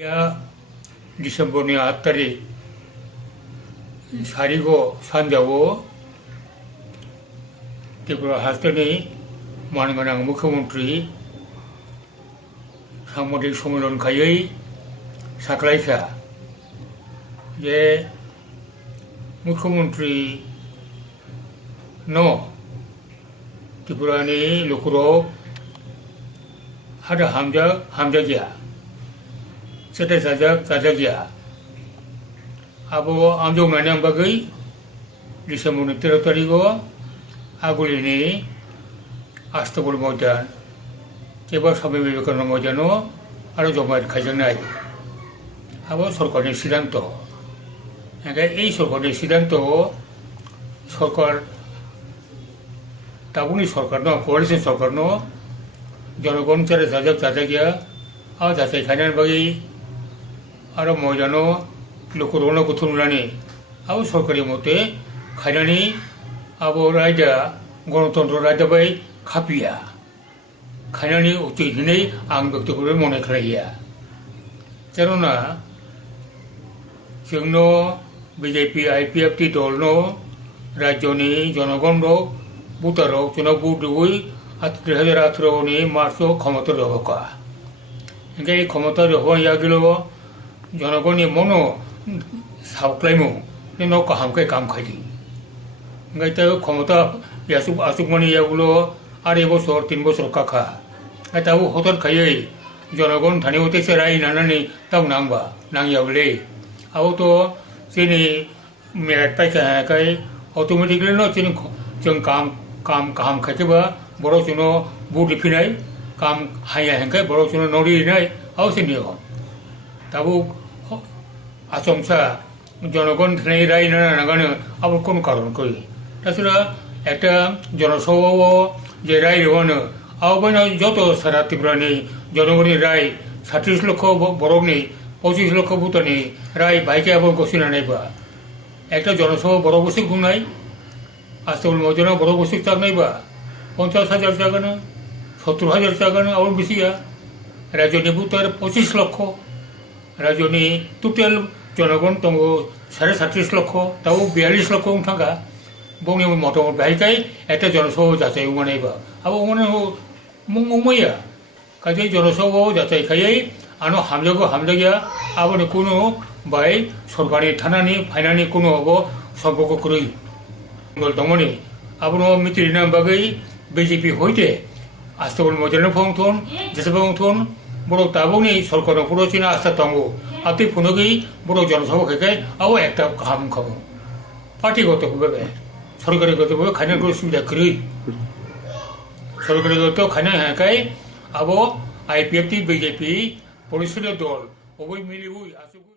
야 디셈버니 앞다리 사리고 산자고 ত্রিপুরা হাসপাতালে মানগোনাং মুখ্যমন্ত্রী সাংবাদিক সম্মেলন খাইयै সাকলাইখা যে মুখ্যমন্ত্রী ত্রিপুরাनि lukurok hada hamjagia sete sajagia abo amjong nanang bagai Disember 13 tariko agulini Astagfirul Maudan কেবল স্বামী বিবেকানন্দ ময়দানো আরো জমায়েত খাইজানাই আবার সরকারের সিদ্ধান্ত এই সরকারের সিদ্ধান্ত সরকার তাবুনি সরকার কোয়ালিশন সরকার জনগণ চারে যাজাগিয়া আর যাচাই খাইনার বাকি আরো ময়দানো লোকরনো গুথুমনানি আবার সরকারি মতে খাইনানি আবো রায়দা গণতন্ত্র রায়দা বাই খাপিয়া খাইনানি উচিত হিনেই आं ব্যক্তিগতভাবে মনে খালাইয়া কেননা जोंनो বিজেপি আইপিএফটি দলनो রাজ্যनि জনগণ ভোটারক जोंनो ভোট দুই 2018 মার্চও ক্ষমতা রহকা এই ক্ষমতা রহয়া গেল জনগণनि মনো সাবক্লাইমু ন কাহামকে কাম খাইদি গাইতে ক্ষমতা আসুকমানি ইয়াগুলো আর এবছর 3 বছর কাকা তাও হঠাৎ খাইयै জনগণ থানি হতেছে রায় নানানি তাও নাংবা নাংয়াবলে আও তো চিনি মেট পাইখাই অটোমেটিকলি চিনি जों काम खाइबा बर' जोंनो बुट फिनाय काम हाया हेंखाय बर' जोंनो नरिनाय आव सिनियो दाबो आसमसा জনগণ থানি রায় নাগানো আবার কোন কারণ কই তাছাড়া একটা জনসভাও যে রায় হওয়ানো আহ্বান যত সারা ত্রিপুরানি জনগণের রায় 37 লক্ষ বরফনি 25 লক্ষ ভোটারনি রায় ভাইকে আবার ঘোষণা নাইবা একটা জনসভা বড় বসে খুঁনাই আস্তফিরুল ময়দানে বড় বসে চাক নাইবা 50,000 জায়গানো 70,000 জায়গানো আবার বেশিয়া রাজনী ভোটার 25 লক্ষ রাজনী টোটাল জনগণ দङ 37.5 লক্ষ তাও 42 লক্ষ থাকা বংনি মতামত ভাইকাই একটা জনসভা যাচাই উমানাইবা আবার উমাইয়া কাজে জনসভা যাচাই খাইयै আনো হামজাগিয়া আবার কোনো বাই সরকারি থানানি ফাইনানি কোনো হবো সম্পর্ক করি দমনি আবার মিত্রিনা বাগৈ বিজেপি হইতে আস্তফিরুল ময়দানে ফংথন যেসব ফংথন বড় তাবনি সরকার পুরোচিনা আস্থা দङ আপনি ফোনগেই বড় জনসভা খাইকাই আও একটা কাম খাবো পার্টিগতভাবে সরকারিগতভাবে খাইনার কোনো সুবিধা করি সরকারিগত খাইনা হেঁকাই আবো আইপিএফটি বিজেপি পরিষদীয় দল ওই মিলিবই আসুক